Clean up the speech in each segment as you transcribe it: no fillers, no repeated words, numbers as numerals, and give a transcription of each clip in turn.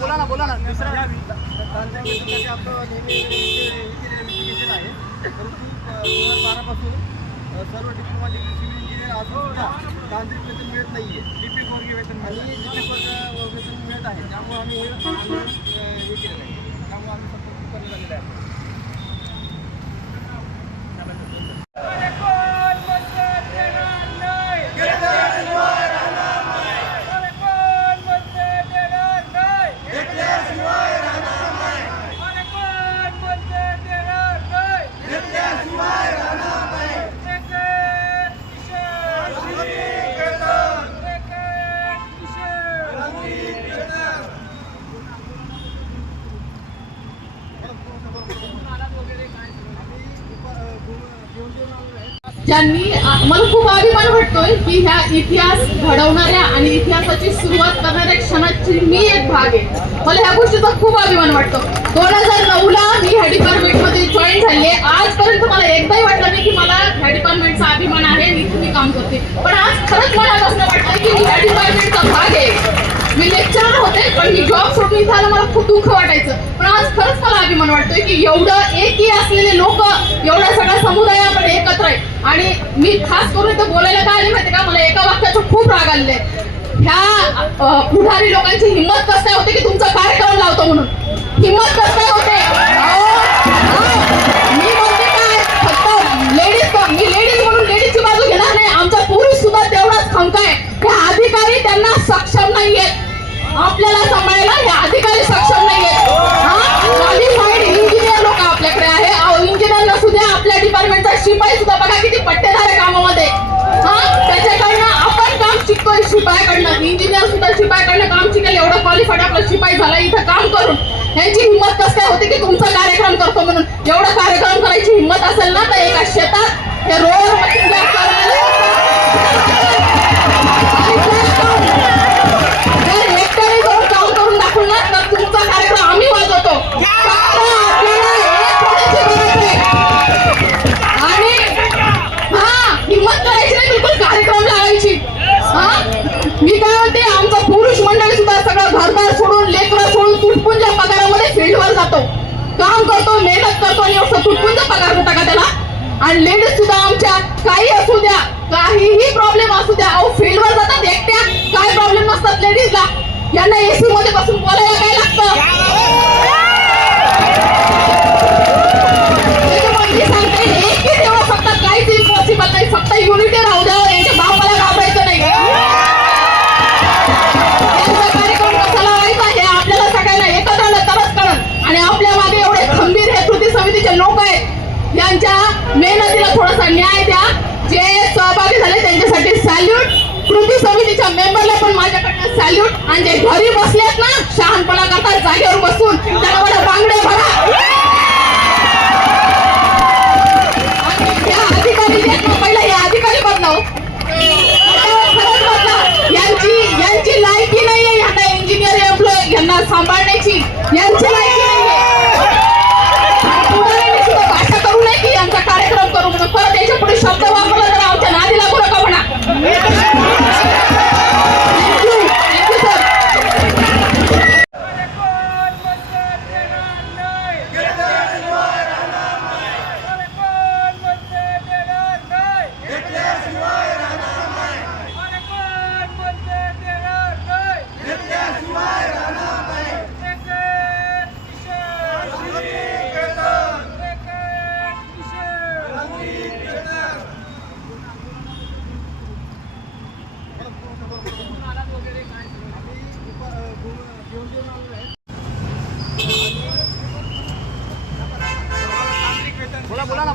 बोला ना दुसऱ्या तांत्रिक आपलं नेहमी इन्व्हेस्टिगेशन आहे. परंतु 2012 पासून सर्व डिप्लोमा डिग्री सिव्हिल इंजिनियर असून सुद्धा तांत्रिक वेतन मिळत नाही आहे. लिपिक वर्गीय वेतन आणि लिपिक वेतन मिळत आहे. त्यामुळे आम्ही हे केलेलं आहे. त्यामुळे आम्ही सपोर्ट करण्यात आलेलं आहे. ज्यांनी मला खूप अभिमान वाटतोय की ह्या इतिहास घडवणाऱ्या आणि इतिहासाची सुरुवात करणाऱ्या क्षणाची मी एक भाग आहे. मला ह्या गोष्टीचा खूप अभिमान वाटतो. 2009ला मी ह्या डिपार्टमेंटमध्ये जॉईन झाली आहे. आजपर्यंत मला एकदाही वाटलं नाही की मला ह्या डिपार्टमेंटचा अभिमान आहे आणि इथे मी काम करते. पण आज खरंच मनापासून वाटतं की मी ह्या डिपार्टमेंटचा भाग आहे. मी लेक्चरर होते पण मी जॉब सोडून इथे आलं, मला खूप दुःख वाटायचं. पण आज खरंच मला अभिमान वाटतोय की एवढं एकही असलेले लोक एवढा सगळा समुदाय आपण एकत्र आहे. आणि मी खास करून इथं बोलायला काय आले माहिती का, मला एका वाक्याचं खूप राग आलेला आहे. ह्या पुढारी लोकांची हिंमत कसं काय होते की तुमचा कार्यक्रम लावतो म्हणून. हिंमत कसं काय होते. मी म्हणते काय, फक्त मी लेडीज म्हणून लेडीजची बाजू घेणार नाही. आमचा पुरुष सुद्धा तेवढाच खंक आहे. हे अधिकारी त्यांना सक्षम नाहीयेत. आपल्याला सांभाळायला हे अधिकारी सक्षम नाहीयेत. क्वालिफाईड इंजिनियर लोक आपल्याकडे आहे. इंजिनियर नसू द्या, आपल्या डिपार्टमेंटचा शिपाई सुद्धा बघा किती पट्टेदार आहे कामामध्ये. त्याच्याकडनं आपण काम शिकतोय शिपायाकडनं. इंजिनियर सुद्धा शिपायाकडनं काम शिकेल एवढं क्वालिफाईड आपला शिपाई झाला इथं काम करून. यांची हिंमत कसं काय होते की तुमचा कार्यक्रम करतो म्हणून. एवढा कार्यक्रम करायची हिंमत असेल ना तर एका शेतात हे रोड मशीन एकट्याने जाऊन काम करून दाखवून ना तर तुमचा कार्यक्रम आम्ही वाजवतो. आणि हिंमत करायची नाही, बिलकुल कार्यक्रम लावायची. मी काय म्हणते, आमचं पुरुष मंडळी सुद्धा सगळं घरदार सोडून लेकरं सोडून तुटपुंजा पगारामध्ये फील्डवर जातो, काम करतो, मेहनत करतो आणि एवढं तुटपुंजा पगार होता का त्याला. आणि लेडीज सुद्धा आमच्या काही असू द्या, काहीही प्रॉब्लेम असू द्या, अहो फील्डवर जातात एकट्या. काय प्रॉब्लेम नसतात लेडीजला. यांना एसी मध्ये बसून बोलायला काय लागतं. सांगते एकही तेव्हा फक्त काहीच इम्पॉसिबल नाही. फक्त युनिटी राहू द्या. यांच्या बापाला घाबरायचं नाही. कार्यक्रम कसा लावायचा हे आपल्याला सगळ्यांना एकत्र आलं तरच कळत. आणि आपल्या मागे एवढे खंबीर हे कृती समितीचे लोक आहेत. यांच्या मेहनतीला थोडासा न्याय द्या. जे सहभागी झाले त्यांच्यासाठी सॅल्यूट. कृती समितीच्या मेंबरला पण माझ्याकडनं सॅल्यूट. आणि जे घरी बसलेत ना शहाणपणा करतात जागेवर बसून, त्यांना मला बांगडे भरा. पहिला हे अधिकारी बदलाव, खरंच बदला. यांची लायकी नाहीये यांना इंजिनियर एम्प्लॉय यांना सांभाळण्याची. यांची लायकी नाहीये. पुढाऱ्यांनी सुद्धा भाषा करू नये की यांचा कार्यक्रम करू म्हणून. परत त्याच्या पुढे शब्द वापरला तर आमच्या नादी लागू नका म्हणा. Thank you sir.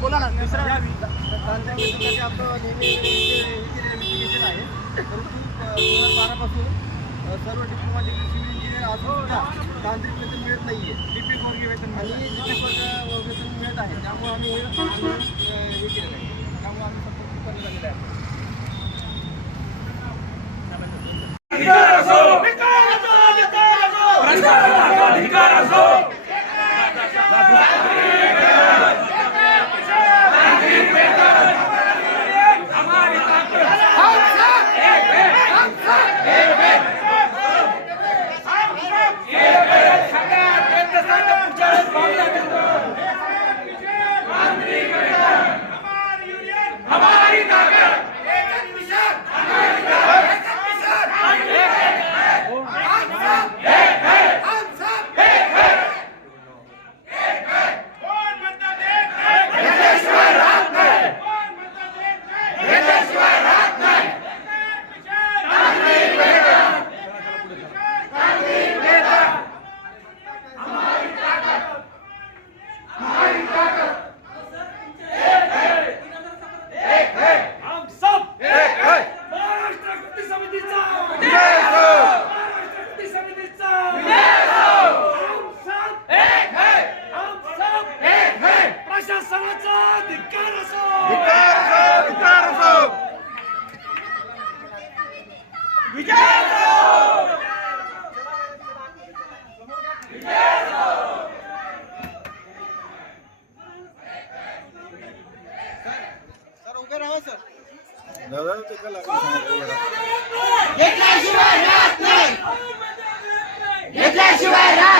बोला ना दुसऱ्या तांत्रिक आपलं नेहमी इन्व्हेस्टिगेशन आहे. परंतु 2012 पासून सर्व डिप्लोमा डिग्री सिव्हिल इंजिनियर असून सुद्धा तांत्रिक वेतन मिळत नाही आहे. लिपिक वर्गीय वेतन आणि लिपिक वेतन मिळत आहे. त्यामुळे आम्ही हे केलेलं आहे. त्यामुळे आम्ही सपोर्ट करण्यात आलेलं आहे. Yeah. सर उभे राहा सर. घेतल्याशिवाय राहत नाही. घेतल्याशिवाय राहत